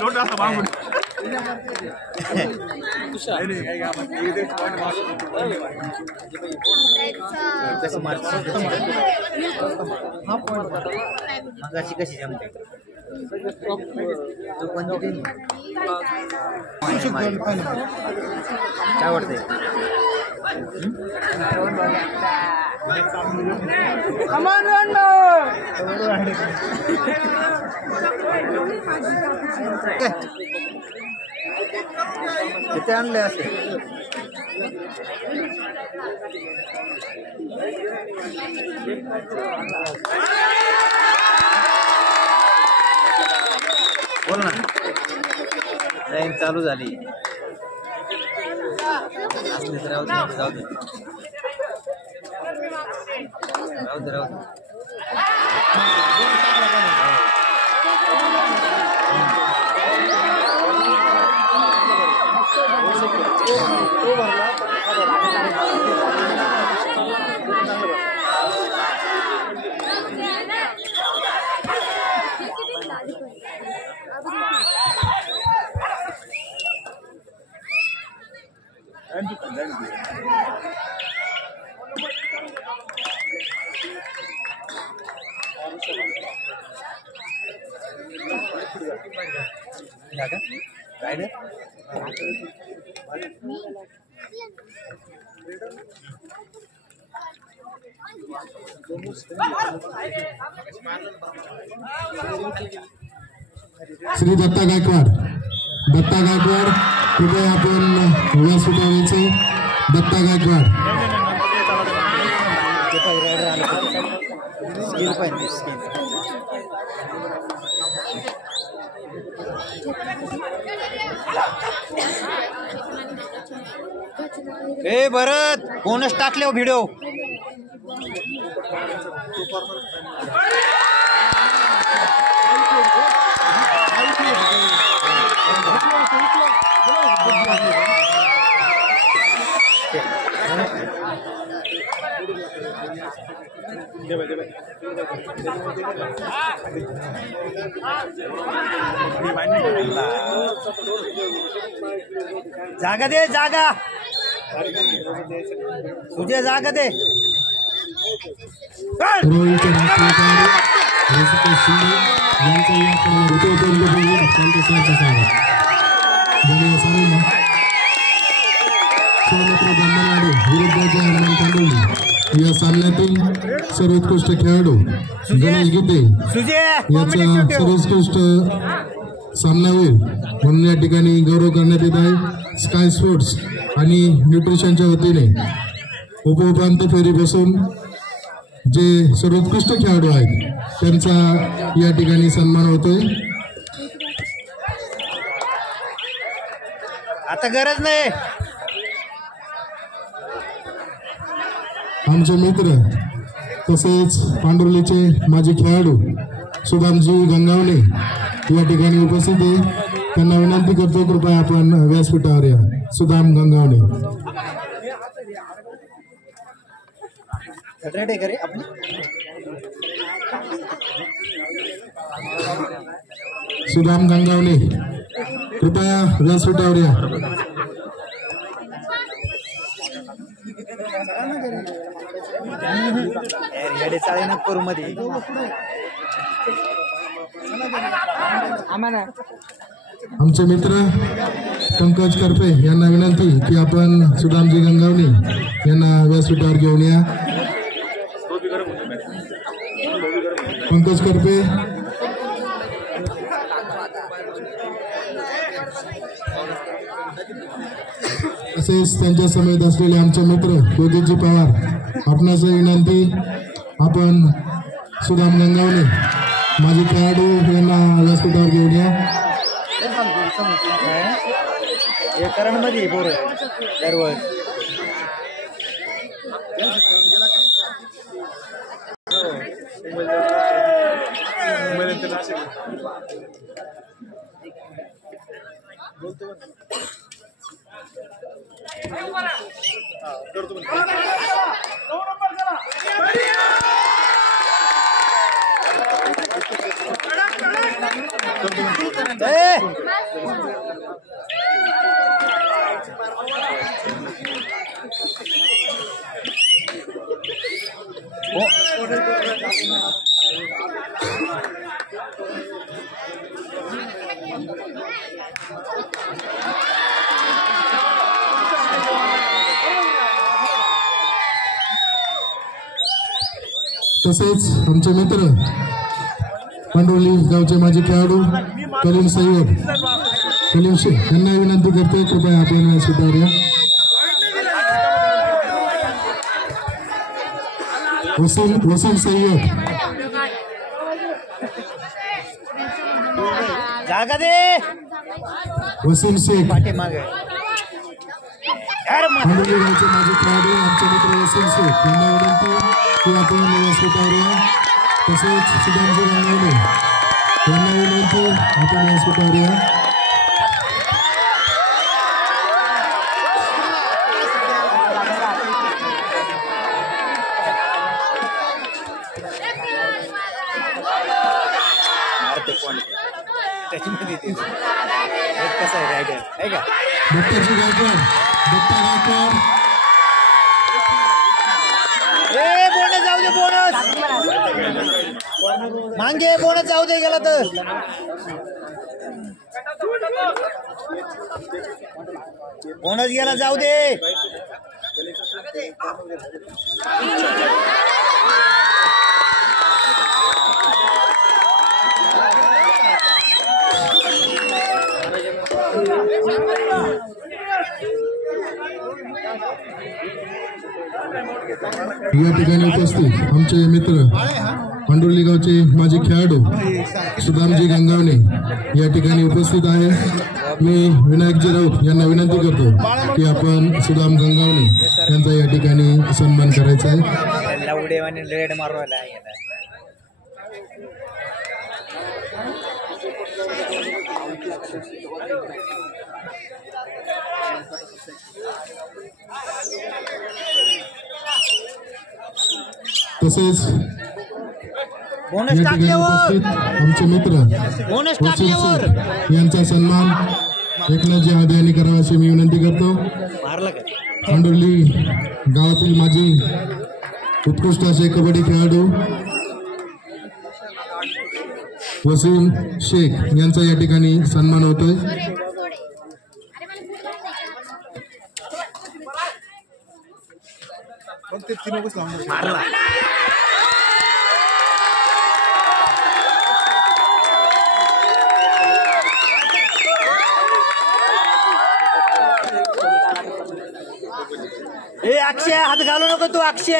लोट असं मागून मगाशी कशी जमते तू कोणती काय वाटतंय किती आणले असे बोल ना लाईन चालू झाली राहू दे जाऊ दे राहू दे राहू दे श्री दत्ता गायकवाड कृपया आपण व्यासपीठावरचे दत्ता गायकवाड ए भरत कोणच टाकले व्हिडिओ जागा दे जागा तुझे जागा दे या सामन्यातील सर्वोत्कृष्ट खेळाडू गणेश गीते याचा सर्वोत्कृष्ट सामना होईल म्हणून या ठिकाणी गौरव करण्यात येत आहे स्काय स्पोर्ट्स आणि न्यूट्रिशनच्या वतीने उपउपांत्य फेरी बसून जे सर्वोत्कृष्ट खेळाडू आहेत त्यांचा या ठिकाणी सन्मान होतोय। आता गरज नाही आमचे मित्र तसेच पांडुर्लीचे माजी खेळाडू सुदामजी गंगावले या ठिकाणी उपस्थित आहे त्यांना विनंती करतो कृपया आपण व्यासपीठावर या। सुदाम गंगावले सुदाम गंगावले कृपया व्यासपीठावर या। येडे चाळे न करू मध्ये आमचे मित्र पंकज करपे यांना विनंती की आपण सुदामजी गंगावले यांना व्यासपीठावर घेऊन या। पंकज करपे तसेच त्यांच्या समेत असलेले आमचे मित्र योगीजी पवार आपणास विनंती आपण सुदाम गंगावले माजी खेळाडू यांना व्यासपीठावर घेऊन या। मध्ये पोर दररोज तसेच आमचे मित्र पांडवली गावचे माजी खेळाडू कलीम सय्यद कलीम शेख यांना विनंती करते कृपया आपण स्वीकार्या वसीम सय्यद जागा दे वसीम शेख पाठीमागे पांडवली गावचे माजी खेळाडू आमचे मित्र वसीम शेख यांना विनंती की आपण स्वीकार्या तसेच सुधांशू रंगावले यांना विनंती आपण स्वीकार्या कसं आहे रायडर आहे का दत्ताजी गायकवाड दत्ता गायकवाड बोनस जाऊ दे बोनस मांगे बोनस जाऊ दे गेला तर बोनस गेला जाऊ दे या ठिकाणी उपस्थित आमचे मित्र पांडुर्ली गावचे माजी खेळाडू सुदामजी गंगावणे या ठिकाणी उपस्थित आहे मी विनायकजी राऊत यांना विनंती करतो की आपण सुदाम गंगावणे यांचा या ठिकाणी सन्मान करायचा आहे लावडे आणि रेड मारवायला तसेच बोनस या ठिकाणी उपस्थित आमचे मित्र बोनस वसीम टाकल्यावर शेख यांचा सन्मान एकनाथजी आदे यांनी करावा अशी मी विनंती करतो मारला का पांडुर्ली गावातील माजी उत्कृष्ट असे कबड्डी खेळाडू वसीम शेख यांचा या ठिकाणी सन्मान होतोय मारला ए अक्षय हात घालू नको तू अक्षय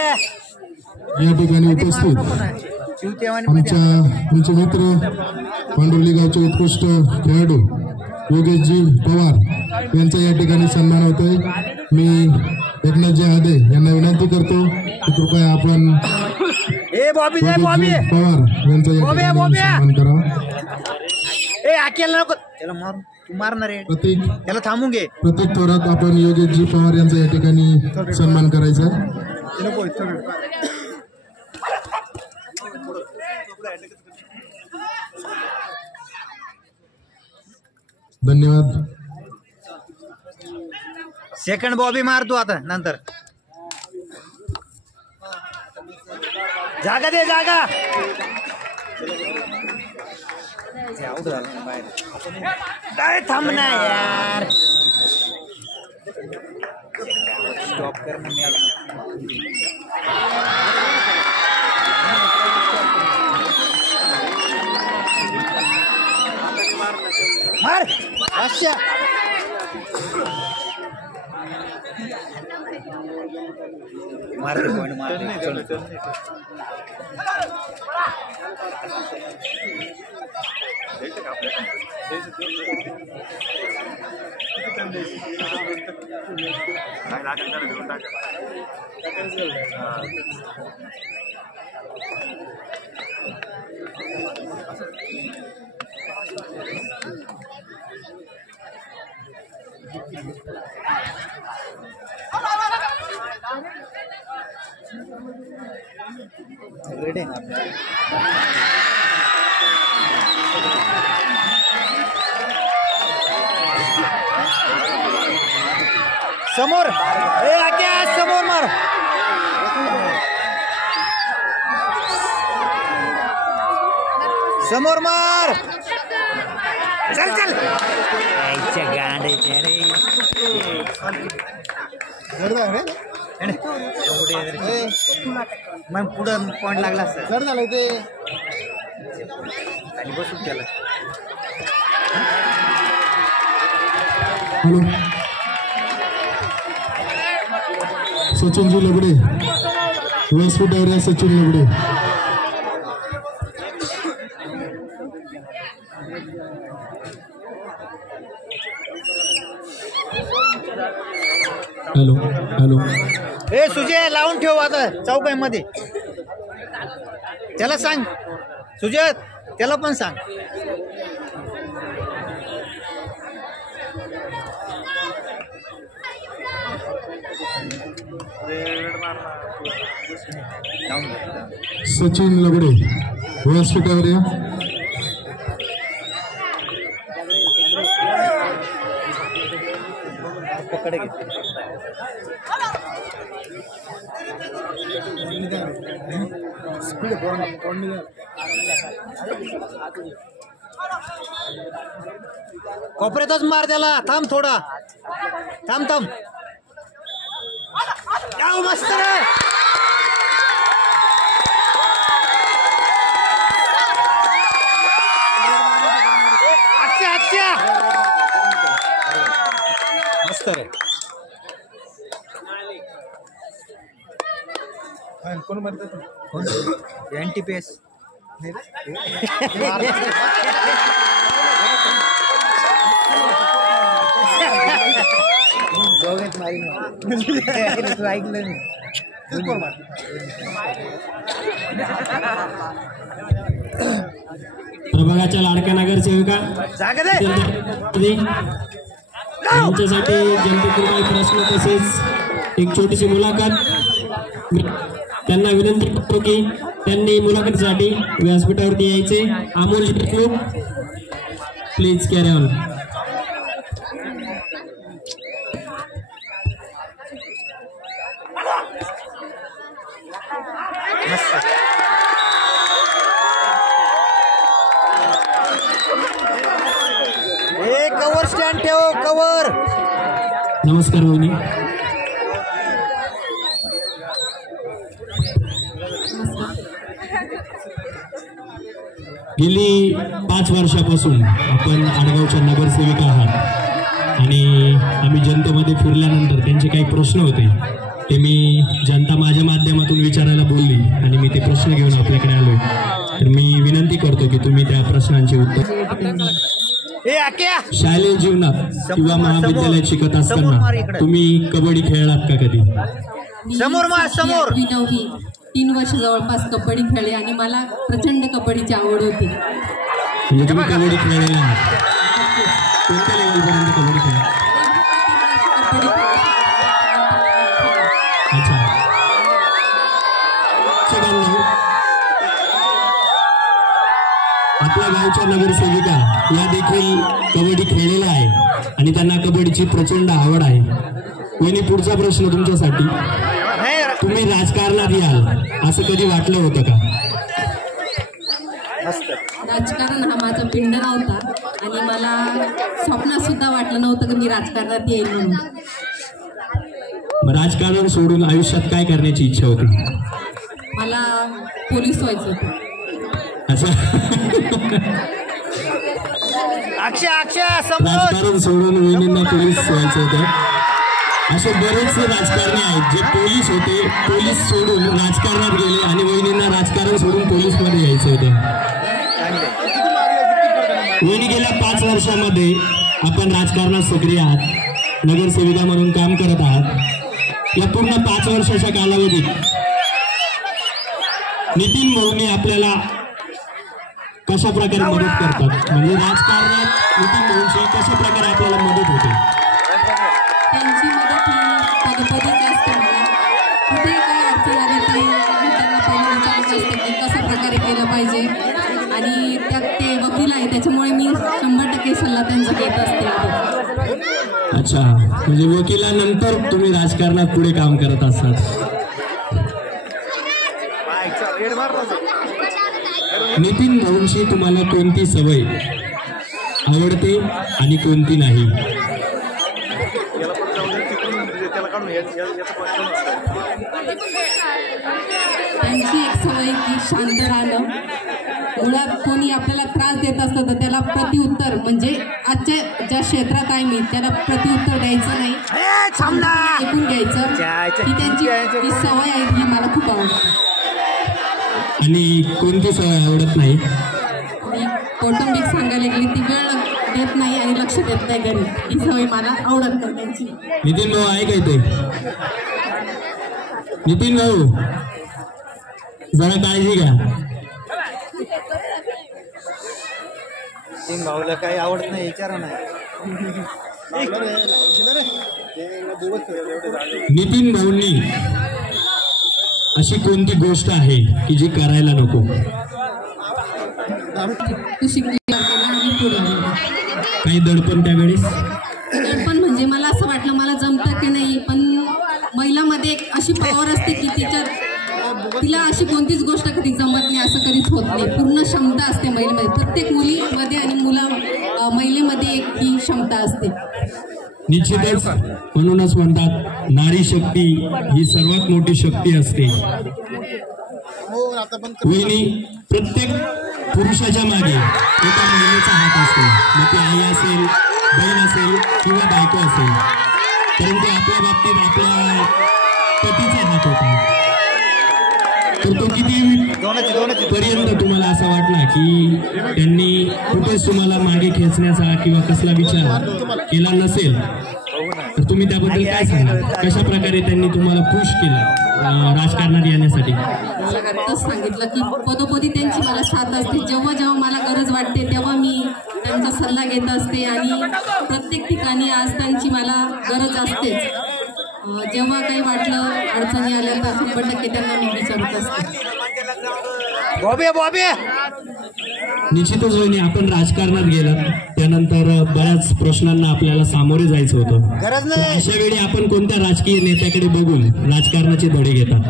या ठिकाणी उपस्थित आमचे मित्र पांडुर्ली गावचे उत्कृष्ट खेळाडू योगेशजी पवार यांचा या ठिकाणी सन्मान होतोय मी एकनाथजी आदे यांना विनंती करतो की कृपया आपण योगेशजी पवार यांचा या ठिकाणी सन्मान करा ए अकेला नको त्याला मार तू मारणार आहे प्रतीक त्याला थांबून घे प्रत्येक थोरात आपण योगेशजी पवार यांचा या ठिकाणी सन्मान करायचा धन्यवाद सेकंड बॉबी मार तू आता नंतर जागा दे जागा काय थांब ना यार स्टॉप कर मार अच्छा मार पॉइंट मार रेडी समोर ए आक्या समोर मार समोर मार चल चल मग पुढं पॉइंट लागला सर झालं ते खाली बसून केलं हॅलो सचिनजी लगडे व्यासपीठावर सचिन लगडे हॅलो हॅलो ए सुजय लावून ठेव आता चौकामध्ये त्याला सांग सुजय त्याला पण सांग सचिन लगडे व्यासपीठावर या पकड घेतली कोपऱ्यातच मार त्याला थांब थोडा थांब थांब याव मस्त रे अक्षय मस्त रे कोण म्हणतात एनटीपीएस तू ऐकलं प्रभागाच्या लाडक्या नगरसेविका जागा दे त्यांच्यासाठी जनतेतील काही प्रश्न तसेच एक छोटीशी मुलाखत त्यांना विनंती करतो की त्यांनी मुलाखतीसाठी व्यासपीठावरती यायचे Amol Deshmukh please carry on cover stand ठेव कवर नमस्कार वहिनी गेली 5 वर्षापासून आपण आडगावच्या नगरसेविका आहात आणि आम्ही जनतेमध्ये फिरल्यानंतर त्यांचे काही प्रश्न होते ते मी जनता माझ्या माध्यमातून विचारायला बोलली आणि मी ते प्रश्न घेऊन आपल्याकडे आलोय तर मी विनंती करतो की तुम्ही त्या प्रश्नांचे उत्तर शालेय जीवनात किंवा महाविद्यालयात शिकत असताना तुम्ही कबड्डी खेळलात का कधी समोर मार समोर 3 वर्ष जवळपास कबड्डी खेळले आणि मला प्रचंड कबड्डीची आवड होती म्हणजे तुम्ही कबड्डी खेळलेला आहात कोणत्या लेवलपर्यंत कबड्डी खेळला अच्छा सगळ्यांना आपल्या गावच्या नगरसेविका या देखील कबड्डी खेळलेल्या आहे आणि त्यांना कबड्डीची प्रचंड आवड आहे वहिनी पुढचा प्रश्न तुमच्यासाठी तुम्ही राजकारणात याल असं कधी वाटलं होतं का राजकारण हा माझा पिंड नव्हता आणि मला स्वप्नात सुद्धा वाटलं नव्हतं की मी राजकारणात येईल म्हणून राजकारण सोडून आयुष्यात काय करण्याची इच्छा होती मला पोलीस व्हायचं होतं राजकारण सोडून वहिनींना पोलीस व्हायचं होतं असे बरेचसे राजकारणी आहेत जे पोलीस होते पोलीस सोडून राजकारणात गेले आणि वहिनींना राजकारण सोडून पोलीस मध्ये यायचं होतं वहिनी गेल्या 5 वर्षामध्ये आपण राजकारणात सक्रिय आहात नगरसेविका म्हणून काम करत आहात या पूर्ण 5 वर्षाच्या कालावधीत नितीन भाऊंनी आपल्याला कशा प्रकारे मदत करतात म्हणजे राजकारणात नितीन भाऊंची कशा प्रकारे आपल्याला मदत होते त्यांची मदत ही पदपदीची असते मला कुठेही काही अडचण आली तरी मी त्यांना पहिलं विचारत असते की कशा प्रकारे केलं पाहिजे आणि त्यात ते वकील आहे, त्याच्यामुळे मी 100% सल्ला त्यांचा घेत असते. अच्छा, म्हणजे वकिलानंतर तुम्ही राजकारणात पुढे काम करत असतात. नितीन भाऊंची तुम्हाला कोणती सवय आवडते आणि कोणती नाही? त्यांची एक सवय की शांत राहणं. मुळात कोणी आपल्याला त्रास देत असतं तर त्याला प्रतिउत्तर, म्हणजे आजच्या ज्या क्षेत्रात आहे मी त्याला प्रतिउत्तर द्यायचं नाही, ऐकून घ्यायचं. ही त्यांची जी सवय आहे ही मला खूप आवडते. आणि कोणती सवय आवडत नाही? मी कौटुंबिक सांगायला गेली ती वेळ देत नाही आणि लक्ष देत नाही घरी, ही सवय मला आवडत नाही त्यांची. नितीन भाऊ आहे का इथे? नितीन भाऊ जरा काळजी घ्या. तीन भाऊला काही आवडत नाही विचारा नाही. नितीन भाऊंनी अशी कोणती गोष्ट आहे की जी करायला नको? तू शिकली आणि पुढे गेली. काही दडपण त्यावेळेस? दडपण म्हणजे मला असं वाटलं मला जमतं की नाही, पण महिलामध्ये एक अशी पॉवर असते की तिला अशी कोणतीच गोष्ट कधी जमत नाही असं कधीच होत नाही. पूर्ण क्षमता असते महिलेमध्ये, प्रत्येक मुलीमध्ये आणि महिलेमध्ये एक ही क्षमता असते. निश्चितच, म्हणूनच म्हणतात नारी शक्ती ही सर्वात मोठी शक्ती असते. वहिनी, प्रत्येक पुरुषाच्या मागे एका महिलेचा हात असतो, मग ती आई असेल, बहीण असेल किंवा बायको असेल. परंतु आपल्या बाबतीत आपल्या पतीचा हात होता. तर तो किती पर्यंत तुम्हाला असं वाटला की त्यांनी कुठेच तुम्हाला मागे खेचण्याचा किंवा कसला विचार केला नसेल, तर तुम्ही त्याबद्दल काय सांगाल? कशा प्रकारे त्यांनी तुम्हाला पुश केलं राजकारणात येण्यासाठी? मला सांगितलं की पदोपदी त्यांची मला साथ असते. जेव्हा जेव्हा मला गरज वाटते तेव्हा मी त्यांचा सल्ला घेत असते आणि प्रत्येक ठिकाणी आज त्यांची मला गरज असतेच. जेव्हा काही वाटलं अडचणी आल्या तर 100% त्यांना मी विचारत असते. निश्चितच वहिनी, आपण राजकारणात गेलात त्यानंतर बऱ्याच प्रश्नांना आपल्याला सामोरे जायचं होतं. अशा वेळी आपण कोणत्या राजकीय नेत्याकडे बघून राजकारणाचे धडे घेतात?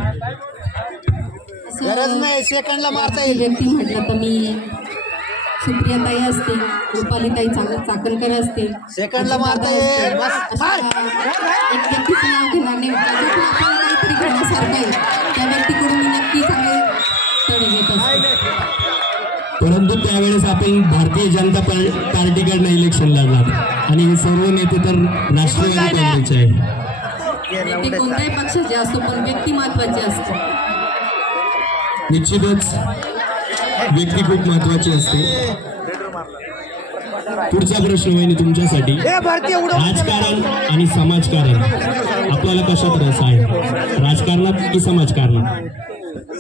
गरज नाही, सेकंडला मारता येईल. व्यक्ती म्हटलं तर मी सुप्रियाताई असते, रुपालीताई चाकणकर असते, सेकंडला मारता येईल. एक व्यक्तीचं नाव घेणार नाही, ज्याच्यातून आपल्याला काहीतरी घेण्यासारखं आहे त्या व्यक्तीकडून मी नक्की चांगले तडे घेत असते. परंतु त्यावेळेस आपण भारतीय जनता पार्टीकडनं इलेक्शन लढलात आणि हे सर्व नेते तर राष्ट्रवादी काँग्रेसचे आहे. नेते कोणत्याही पक्षाचे असतो, पण व्यक्ती महत्वाची असते. निश्चितच व्यक्ती खूप महत्वाची असते. पुढचा प्रश्न वहिनी तुमच्यासाठी, राजकारण आणि समाजकारण आपल्याला कशात रस आहे? राजकारणात की समाजकारणात?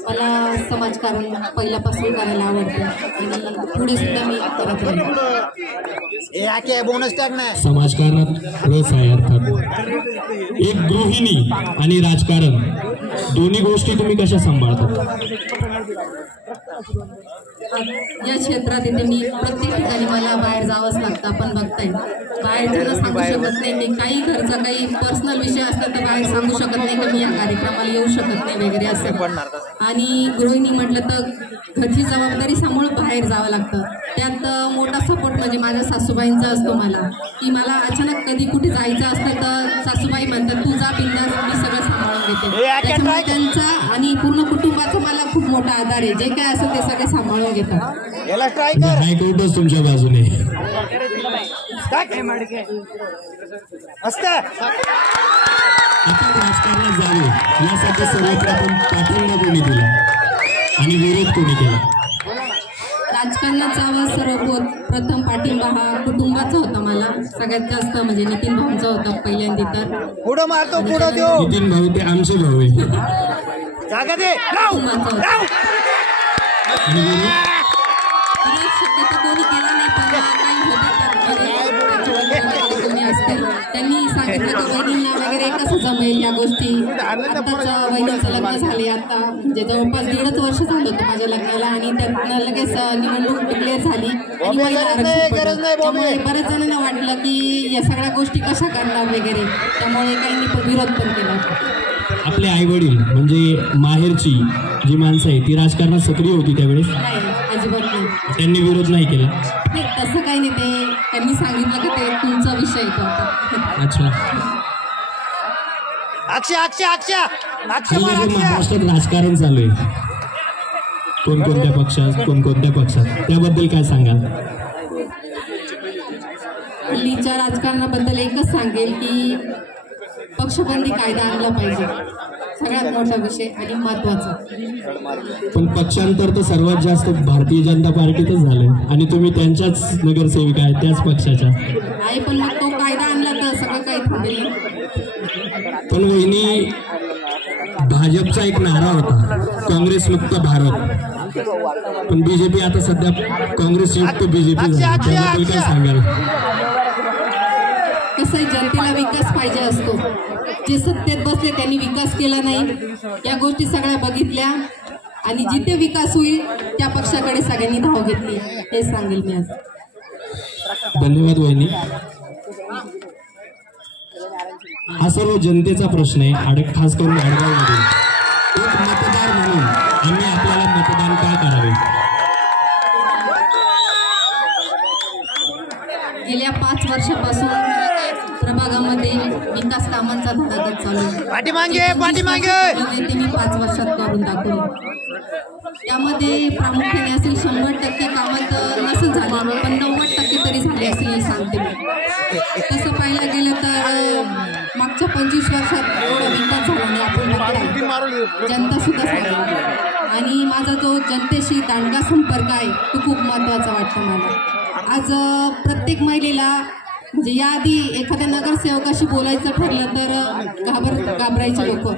मला समाजकारण पहिल्यापासून करायला आवडतं आणि पुढे सुद्धा मी करत राहील. बोनस टॅग नाही. समाजकारणात रस आहे अर्थात. एक गृहिणी आणि राजकारण दोन्ही गोष्टी तुम्ही कशा सांभाळतात? या क्षेत्रात येते मी, प्रत्येक ठिकाणी मला बाहेर जावंच लागतं. आपण बघताय बाहेरच्याला सांगू शकत नाही मी, काही घरचा काही पर्सनल विषय असतात तर बाहेर सांगू शकत नाही की मी या कार्यक्रमाला येऊ शकत नाही वगैरे असं. आणि गृहिणी म्हटलं तर घरची जबाबदारी सांभाळून बाहेर जावं लागतं. त्यात मोठा सपोर्ट म्हणजे माझ्या सासूबाईंचा असतो मला, की मला अचानक कधी कुठे जायचं असतं तर सासूबाई म्हणतात तू जा बिंदास, मी सगळं सांभाळून घेते. त्याच्यामुळे त्यांचा आणि पूर्ण कुटुंबाचा मला खूप मोठा आधार आहे. जे काय असेल ते सगळे सांभाळून घेतात. हायकोर्टच तुमच्या बाजूने आपण राजकारणात जावे यासाठी सर्वप्रथम पाठिंबा कोणी दिला आणि विरोध कोणी केला? राजकारणात जावं सर्वप्रथम पाठिंबा हा कुटुंबाचा होता. मला सगळ्यात जास्त म्हणजे नितीन भाऊंचा होता पहिल्यांदा. तर पुढं मारतो, पुढं देऊ. नितीन भाऊ ते आमचे भाऊ आहे. जागा दे. शक्यतो कोणी केला नाही, पण काही होतं असतील त्यांनी सांगितलं की वहिनींना वगैरे कसं जमेल या गोष्टी. आत्ताच वहिनीचं लग्न झाले, आता म्हणजे जवळपास 1.5 वर्ष झालं होतं माझ्या लग्नाला आणि त्यातनं लगेच निवडणूक डिक्लेअर झाली आणि महिला आरक्षण पडलं. त्यामुळे बऱ्याच जणांना वाटलं की या सगळ्या गोष्टी कशा करणार वगैरे, त्यामुळे काहींनी पण विरोध पण केला. आपले आई वडील म्हणजे माहेरची जी माणसं आहे ती राजकारणात सक्रिय होती त्यावेळेस? नाही, अजिबात नाही. त्यांनी विरोध नाही केला? नाही, तसं काही नाही. ते त्यांनी सांगितलं की ते तुमचा विषय फक्त. अच्छा. महाराष्ट्रात राजकारण चालू आहे, कोणकोणत्या पक्षात, त्याबद्दल काय सांगाल? हल्लीच्या राजकारणाबद्दल एकच सांगेल की पक्षबंदी कायदा आणला पाहिजे, सगळ्यात मोठा विषय आणि महत्वाचा. पण पक्षांतर तर सर्वात जास्त भारतीय जनता पार्टीतच झालं आणि तुम्ही त्यांच्याच नगरसेविका आहेत, त्याच पक्षाच्या आहे. पण मग तो कायदा आणला तर सगळं काही थांबेल. पण वहिनी, भाजपचा एक नारा होता काँग्रेस मुक्त भारत, पण बीजेपी आता सध्या काँग्रेस युक्त बीजेपी झाली, त्याबद्दल काय सांगाल? कसं आहे, जनतेला विकास पाहिजे असतो. जे सत्तेत बसले त्यांनी विकास केला नाही, या गोष्टी सगळ्या बघितल्या आणि जिथे विकास होईल त्या पक्षाकडे सगळ्यांनी धाव घेतली, हे सांगेल मी आज. धन्यवाद वहिनी. हा सर्व जनतेचा प्रश्न आहे, खास करून आडगावमध्ये. एक मतदार म्हणून आम्ही आपल्याला मतदान का करावे? गेल्या 5 वर्षापासून प्रभागामध्ये विकास कामांचा धडाका चालू आहे. त्यांनी 5 वर्षात करून दाखवले. त्यामध्ये प्रामुख्याने असेल 100% कामं तर नसेल झाली, पण 90% तरी झाले असेल हे सांगते मी. तसं पाहायला गेलं तर मागच्या 25 वर्षात एवढा विकास झाला नाही, आपण बघतोय. जनता सुद्धा सांगते आणि माझा जो जनतेशी दांडगा संपर्क आहे तो खूप महत्त्वाचा वाटतो मला. आज प्रत्येक महिलेला म्हणजे याआधी एखाद्या नगरसेवकाशी बोलायचं ठरलं तर घाबरायचे लोक.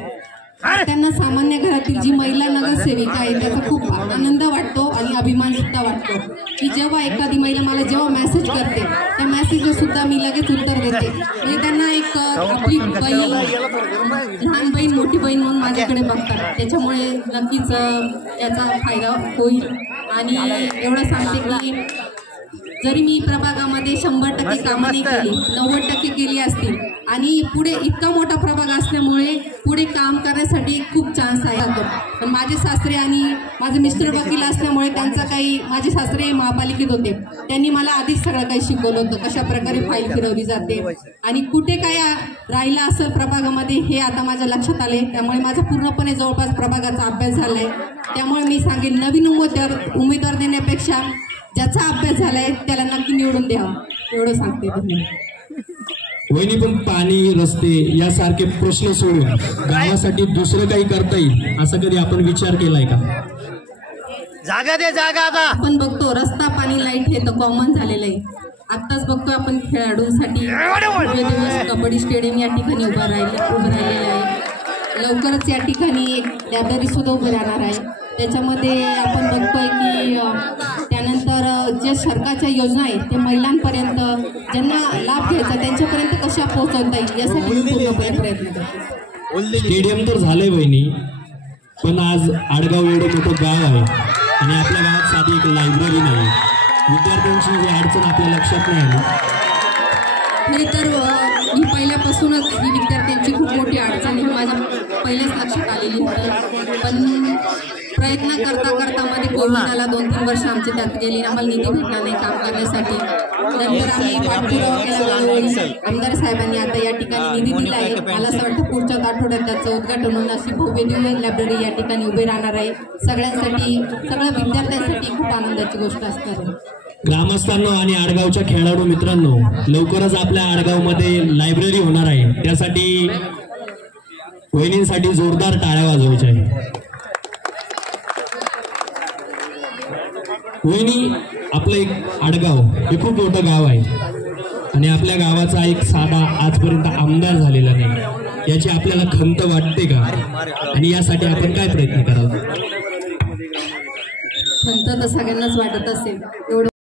त्यांना सामान्य घरातील जी महिला नगरसेविका आहे त्याचा खूप आनंद वाटतो आणि अभिमान सुद्धा वाटतो की जेव्हा एखादी महिला मला जेव्हा मेसेज करते त्या मेसेजवर सुद्धा मी लगेच उत्तर देते. म्हणजे त्यांना एक आपली बहीण, लहान बहीण मोठी बहीण म्हणून माझ्याकडे बघतात. त्याच्यामुळे नक्कीच याचा फायदा होईल. आणि एवढं सांगते की जरी मी प्रभागामध्ये 100% कामं नाही केली, 90% केली असतील आणि पुढे इतका मोठा प्रभाग असल्यामुळे पुढे काम करण्यासाठी खूप चान्स आहे. पण माझे सासरे आणि माझे मिस्टर वकील असल्यामुळे त्यांचा काही, माझे सासरे महापालिकेत होते, त्यांनी मला आधीच सगळं काही शिकवलं होतं कशा प्रकारे फाईल फिरवली जाते आणि कुठे काय राहिलं असेल प्रभागामध्ये हे आता माझ्या लक्षात आले. त्यामुळे माझा पूर्णपणे जवळपास प्रभागाचा अभ्यास झाला आहे. त्यामुळे मी सांगेन नवीन उमेदवार देण्यापेक्षा ज्याचा अभ्यास झालाय त्याला नक्की निवडून द्यावं, एवढं सांगते. वहिनी, पण पाणी, रस्ते यासारखे प्रश्न सोडून गावासाठी दुसरं काही करता येईल असं कधी आपण विचार केलाय का? जागा आता आपण बघतो रस्ता, पाणी, लाईट हे तर कॉमन झालेलं आहे. आत्ताच बघतोय आपण खेळाडूंसाठी कबड्डी स्टेडियम या ठिकाणी उभं राहिलेलं आहे. लवकरच या ठिकाणी एक लायब्ररी सुद्धा उभी राहणार आहे. त्याच्यामध्ये आपण बघतोय की त्यानंतर जे सरकारच्या योजना आहेत ते महिलांपर्यंत ज्यांना लाभ घ्यायचा त्यांच्यापर्यंत कशा पोहोचवता येईल यासाठी पूर्णपणे प्रयत्न करतो. स्टेडियम तर झालंय वहिनी, पण आज आडगाव एवढं मोठं गाव आहे आणि आपल्या गावात साधी एक लायब्ररी नाही. विद्यार्थ्यांची ही अडचण आपल्या लक्षात नाही आली. नाही तर मी पहिल्यापासूनच ही विद्यार्थ्यांची खूप मोठी अडचण ही माझ्या पहिल्याच लक्षात आलेली होती. पण प्रयत्न करता मध्ये कोविड आला, 2-3 वर्ष आमची त्यात गेली, आम्हाला निधी भेटला नाही काम करण्यासाठी. नंतर आम्ही पाठपुरावा केला, आमदार साहेबांनी आता या ठिकाणी निधी दिला आहे. मला असं वाटतं पुढच्याच आठवड्यात त्याचं उद्घाटन होऊन अशी भव्य लायब्ररी या ठिकाणी उभी राहणार आहे. सगळ्यांसाठी, सगळ्या विद्यार्थ्यांसाठी खूप आनंदाची गोष्ट असणार आहे. ग्रामस्थांनो आणि आडगावच्या खेळाडू मित्रांनो, लवकरच आपल्या आडगावमध्ये लायब्ररी होणार आहे. त्यासाठी वहिनींसाठी जोरदार टाळ्या वाजवायच्या आहे. वहिनी, आपलं एक आडगाव हे खूप मोठं गाव आहे आणि आपल्या गावाचा एक साधा आजपर्यंत आमदार झालेला नाही, याची आपल्याला खंत वाटते का? आणि यासाठी आपण काय प्रयत्न करावा? खंत तर सगळ्यांनाच वाटत असेल. एवढं